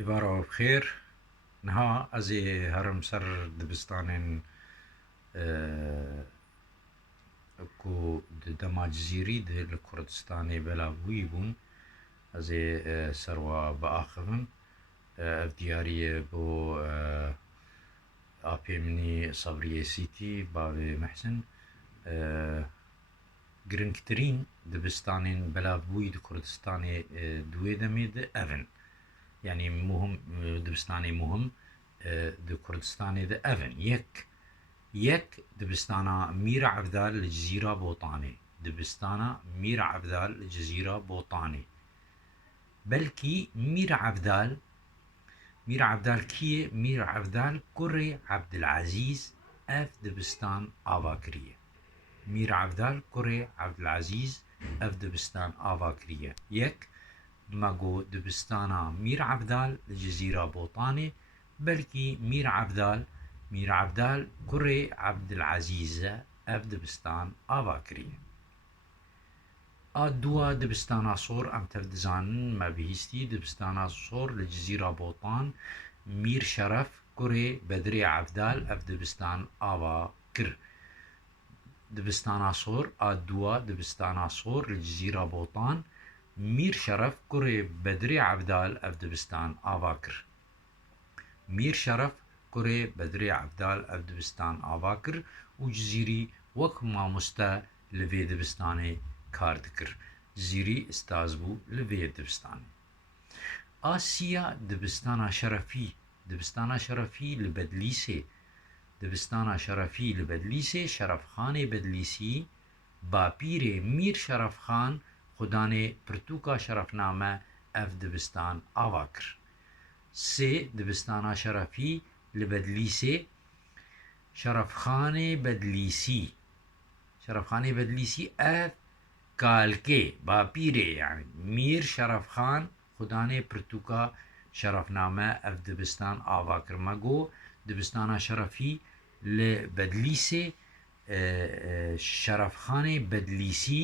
إبارة بخير. نها أزي هرم سر دبستانين كو دما جزيري دي الكردستاني بلا بويبون أزي سروا بآخفن اف دياري بو آبي مني صبرية سيتي بابي محسن گرنگترین دبستانین بلافبووی د کوردستانی دوێ دەمێت ئەڤن یعنی مهم دبستانی مهم د کوردستانی د ئەڤن یەک دبستانا میرە عەفدال لە جزیرە بۆتانێ دبستانا میرە عەفدال لە جزیرە بۆتانێ بەلکی میرە عەفدال کیە میرە عەفدال کوڕێ عەبدولعەزیز ئەف دبستان ئاوا کریە میر عەفدال کوڕێ عەبدولعەزیز ئەف دبستان ئاوا کریە یەک مەگۆ دبستانا میر عەفدال لە جزیرە بۆتانێ بەلکی میر عەفدال کوڕێ عەبدولعەزیزە ئەف دبستان ئاوا کریە ئا دووە دبستانا سۆر ئەم تەف دزانن مە بihîstî dibistana سۆر لە جزیرە بۆتان میر شەرەف کوڕێ بەدرێ عەفدال ئەف dibistan ئاوا کر دبستانا سۆر ئا دووە دبستانا سۆر لە جزیرە بۆتان میر شەرەف کوڕێ بەدرێ عەفدال ئەف dibistan ئاوا کر میر شەرەف کوڕێ بەدرێ عەفدال ئەف dibistan ئاوا کر و جزیری وەک مامۆستا لە vê dibistanê کار dikir جزیری ئستاز بوو لە vê dibistanê ئا سیە dibistana şerefî li Bedlîsê dibistana şerefî li Bedlîsê Şerefxanê Bedlîsî bapîrê Mîr Şerefxan xwedanê pirtûka şerefname ev dibistan ava kir sê dibistana şerefî li Bedlîsê Şerefxanê Bedlîsî ev kalkê bapîrê yani Mîr Şerefxan xwedanê pirtûka şerefname ev dibistan ava kir me got dibistana şerefî li Bedlîsê Şerefxanê Bedlîsî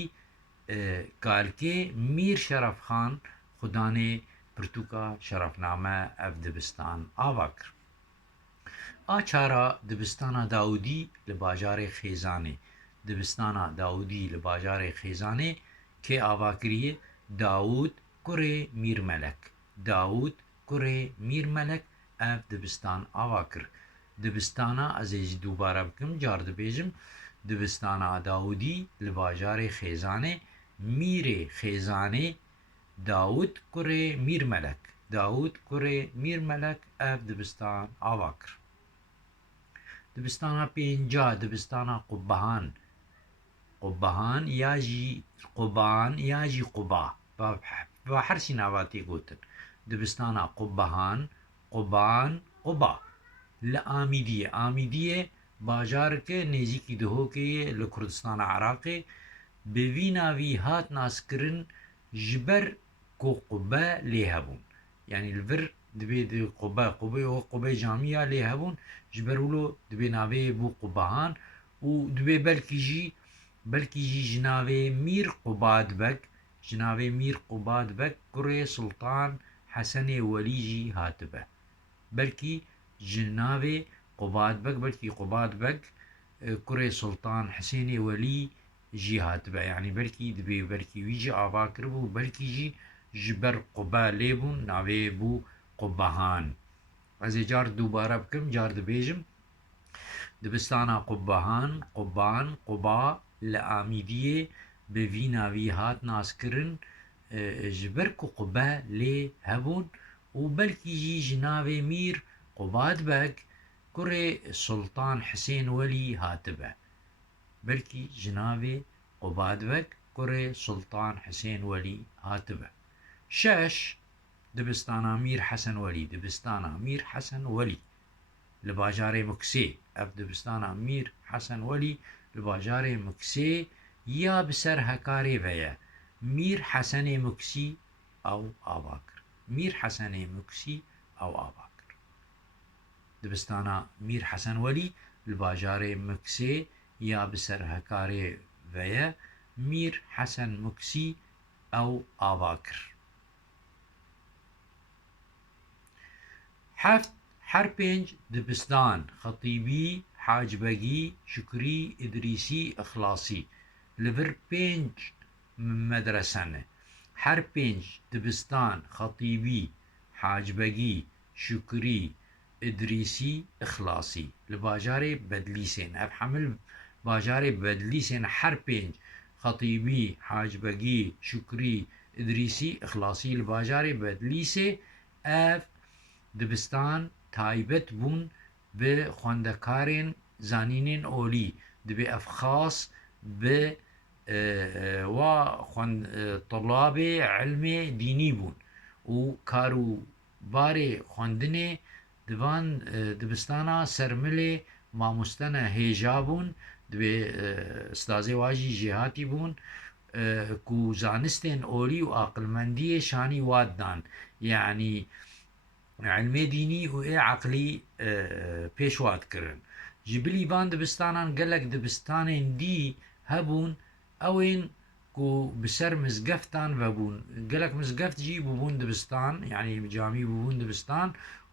kalkê Mîr Şerefxan xwedanê pirtûka şerefname ev dibistan ava kir a çara dibistana Daûdî li bajarê Xêzanê dibistana Daûdî li bajarê Xêzanê kê ava kiriye Daûd kurê Mîrmelek ev dibistan ava kir dibistana ez ê jî dûbare bikim car dibêjim dibistana Daûdî li bajarê Xêzanê Mîrê Xêzanê Daûd kurê Mîrmelek ev dibistan ava kir dibistana pênca dibistana Qubehan ya jî Quba va hersî nava tê gotin dibistana Quba li Amîdiyê bajareke nêzîkî Duhokê ye li Kurdistana Iraqê bi vî navî hat naskirin ji ber ku qube lê hebûn yani li vir dibê di qube camiya lê hebûn ji ber wilo dibê navê bû Qubehan û dibê belkî jî ji navê Mîr Quba dibek kurê Sultan Hesenê Welî jî hatibe belkî ji navê Quba dibek kurê Sultan Hesenê Welî jî hatibe yani belkî dibê wî jî ava kiribû belkî jî ji ber qube lêbûn navê bû Qubehan ez ê car dûbare bikim car dibêjim dibistana Quba li Amîdiyê bi vî navî hat naskirin ji ber ku qube lê hebûn û belkî jî ji navê Mîr Quba dibek kurê Sultan Hesên Welî hatibe belkî ji navê Quba dibek kurê Sultan Hesên Welî hatibe şeş dibistana Mîr Hesen Welî li bajarê Muksê ev dibistana Mîr Hesen Welî li bajarê Muksê ya bi ser hekarê ve ye Mîr Hesenê Muksî ew ava kir dibistana Mîr Hesen Welî li bajarê Muksê ya bi ser hekarê ve ye Mîr Hesen Muksî ew ava kir حفت هر پێنج دبستان خەتیبی حاجبەگی شکری ئیدریسی ئەخلاسی لەبەر پێنج مەدرسەنە هەر پێنج دبستان خەتیبی حاجبەگی شکری ئیدریسی ئەخلاسی لە باژارێ بەدلیسێن ئەف حەمل باژارێ بەدلیسێن هەر پێنج خەتیبی حاجبەگی شکری ئیدریسی ئەخلاسی لە باژارێ بەدلیسێ ئەف دبستان تایبەت بوون بە خوێندەکارێن زانینên ئۆلی دەبێ ئەف خاص بە وا طلابê علمê dînî bûn û karûbarê xwendinê divan dibistana sermilê mamostene hêja bûn dibê stazê wa jî jêhatî bûn ku zanistên olî û aqilmendiyê şanî wad dan yani علمê dînî û ê eqlî pêşwat kirin ji bilî van dibistanan gelek dibistanên dî hebûn ew ên ku bi ser mizgeftan vebûn gelek mizgeft jî bûbûn dibistan yani camî bûbûn dibistan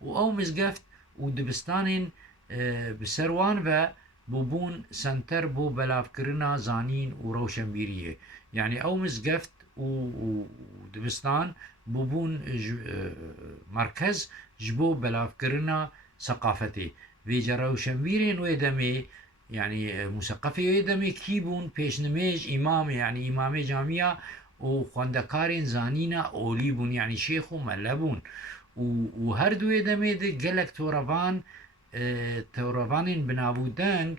û ew mizgeft û dibistanên bi ser wan ve bûbûn senter bo belavkirina zanîn û rewşenbîriyê yani ew mizgeft û dibistan bûbûn merkez ji bo belavkirina seqafetê vêce rewşenbîrên wê demê yani musaqefê wê demê kî bûn pêşnimêj îmam yani îmamê camiya û xwendekarên zanîna olî bûn yani şêx û melle bûn û her du wê demê de gelek torevanên binavûdeng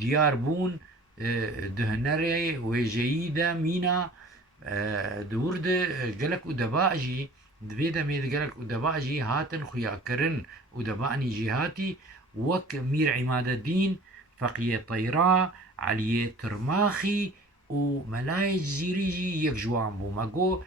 diyar bûn di hunerê wêjeyî de mîna di wir de gelek udeba jî di vê demê de gelek udeba jî hatin xuyakirin udebanî jîhatî wek Mîr İmadedîn Feqiyê Teyra Eliyê Tirmaxî û Melayê Cizîrî jî yek ji wan bû me got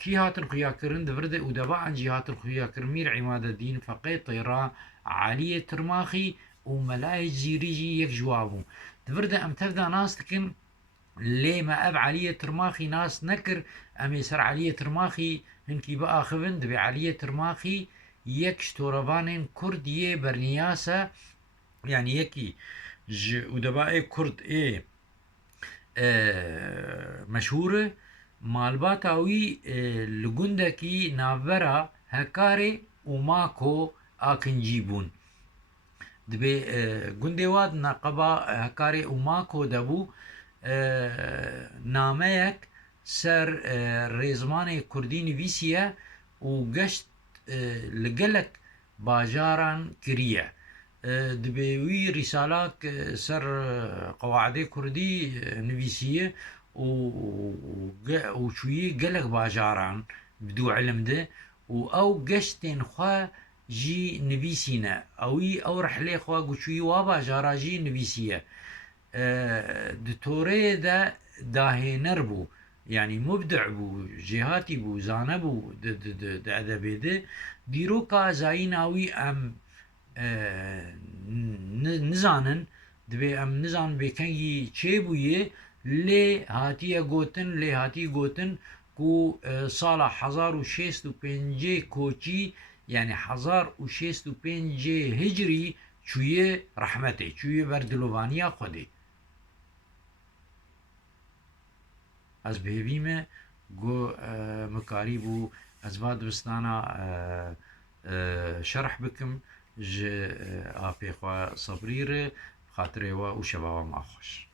kî hatin xuyakirin di vir de udeban jî hatin xuyakirin Mîr İmadedîn Feqiyê Teyra Eliyê Tirmaxî û Melayê Cizîrî jî yek ji wan bû di vir de em tevda nas dikin lê me ev Eliyê Tirmaxî nas nekir em ê ser Eliyê Tirmaxî hinkî biaxivin divê Eliyê Tirmaxî yek ji torevanên Kurd yê berniyas e yani yekî ji udebaê Kurd ê meşhûr e malbata wî li gundekî navbera Hekarê û Mako Akincî bûn dibê gundê wa di neqeba Hekarê û Mako de bû nameyek ser rêzmanê Kurdî nivîsiye û geşt li gelek bajaran kiriye dibê wî rîsalak ser qewaidê Kurdî nivîsiye û çûyî gelek bajaran bi dû ilim de û ew geştên xwe jî nivîsîne ewî ew rihlê xwe guçûyî wa bajara jî nivîsiye di toreyê de dahêner bû yani mubdic bû jêhatî bû zane bû di edebê de dîroka zayîna wî em nizanin divê em nizanin bêkengî çê bûye lê hatiye gotin lê hatî gotin ku sala hezar û şêst û pêncê koçî yani hezar û şêst û pêncê hicrî çûye rehmetê çûye ber dilovaniya Xwedê ez bêhêvî me got mikarî bû ez va dibistana şerh bikim ji apê xwe sebrî re xatirê we û şeva we ma xweş